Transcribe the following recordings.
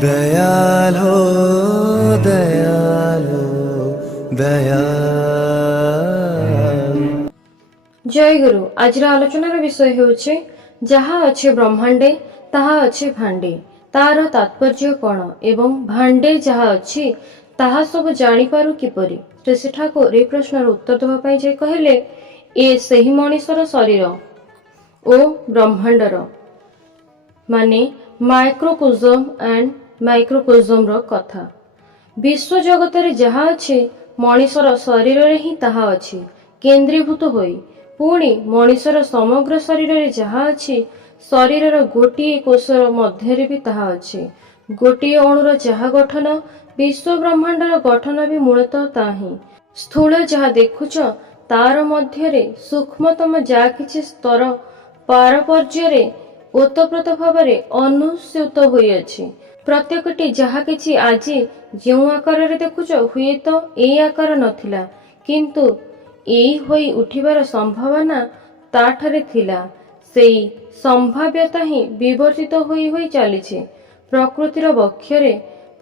दयालो दयालो दयाल। जय गुरु। आज आलोचनार विषय होउछे जहा अच्छे ब्रह्मांडे ताहा अच्छे भांडे, तार तात्पर्य कौन एवं भांडे जहा अच्छी ताहा सब जानिपारु किपरि। श्री ठाकुर ए प्रश्नर उत्तर देवा पाई जे कहले ए सही मनीषर शरीर ओ ब्रह्मांडर माने माइक्रोकोजम एंड माइक्रोकोजम रो कथा। विश्व जगत रे जहा अच्छे मनीषर शरीर रे ही ताहा अच्छी केंद्रीभूत होई। पुणी मनीषर समग्र शरीर रे जहा अच्छी शरीरर गोटिए कोषर मध्य भी ताहा अच्छी। गोटिए अणुर जहा गठन विश्व ब्रह्मांडर गठन भी मूलतः ताही। स्थूल जहा देखुच तार मध्य सूक्ष्मतम जा किछि स्तर पारपर्य ओतप्रोत भाव अनुस्यूत होई अछि। प्रत्येकटी जहा किछि आजि जो आकार देखुच हुए तो ए आकार नथिला, किंतु एई होई उठिबार संभावना ताठारे थिला। सेई संभाव्यता ही विवर्तित होई होई चलीछि प्रकृतिर वक्षरे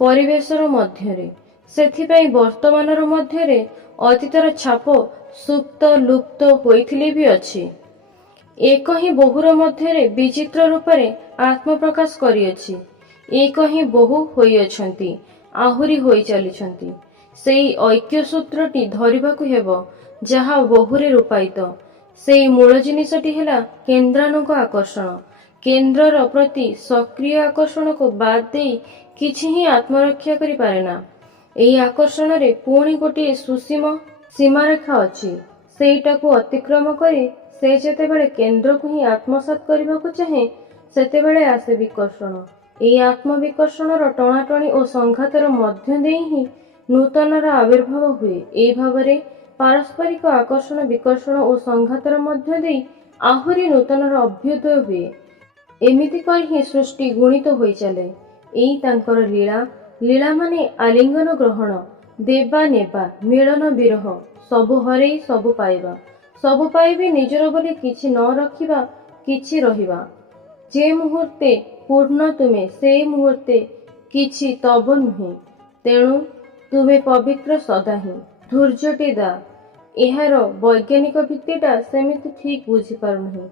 परिवेशर मध्यरे। सेथिपई वर्तमानर मध्यरे अतीतर छाप सुप्त लुप्त होइथिले भी अछि। एक ही बहुर मध्यरे विचित्र रूपरे आत्मप्रकाश करिअछि। एक ही बहु होई अछंती, आहुरी होई चलिछंती। सेई ऐक्य सूत्रटी धरिबाकु हेबो जहा बहुरे रूपायित। सेई मूल जिनिसटी हेला केन्द्रानुग आकर्षण। केन्द्रर प्रति सक्रिय आकर्षण को बाद देई किछि ही आत्मरक्षा करि पारेना। एई आकर्षण रे पुणी गोटे सुसीम सीमारेखा अछि। सेईटाकु अतिक्रम करी से जेतेबेले केन्द्र को ही आत्मसात करबाकु चाहे सेतेबेले आसे विकर्षण। एई आत्मविकर्षणर टणाटणी और संघातर मध्य देई ही नूतनर आविर्भाव हुए। एई भावरे पारस्परिक आकर्षण विकर्षण और संघातर मध्य देई आहुरी नूतनर अभ्युदय हुए। एमिति करी ही सृष्टि गुणित होई चले। एई तांकर लीला। लीला माने आलिंगन ग्रहण, देवा नेबा, मिलन विरह, सबु हरेई सबु पाइबा। सबु पाइबी निजर बोली किछि न रखिबा, किछि रहिबा। जे मुहूर्ते पूर्ण तुमे से मुहूर्ते किछि तब नुहे। तेणु तुमे पवित्र सदा ही। धैर्यटी दा। एहार वैज्ञानिक भित्तिटा सेमिति ठीक बुझी पारुनहि।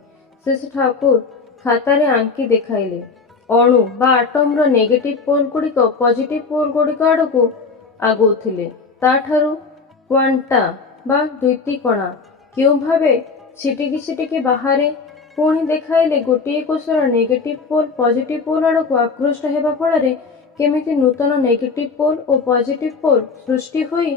श्री ठाकुर खातारे आंकी देखाइले अणु बा आटमर नेगेटिव पोल गुड़िक पॉजिटिव पोल गुड़िक आड़कू आगौथिले। ताठारु क्वांटा बा द्वितीकणा क्यों भावे छिटिकी छिटिकी बाहरे पुणी देखाइले गोटे कोषर नेगेटिव पोल पॉजिटिव पोल आड़कू आकृष्ट हेबा फଳରେ केमिति नूतन नेगेटिव पोल और पॉजिटिव पोल सृष्टि होई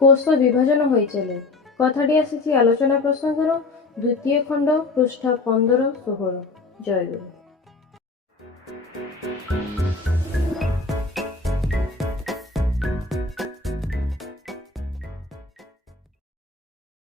कोष विभाजन होई चले। कथाटी आसीछि आलोचना प्रसंगर द्वितीय खंड पृष्ठ 15-16। जय गुरु।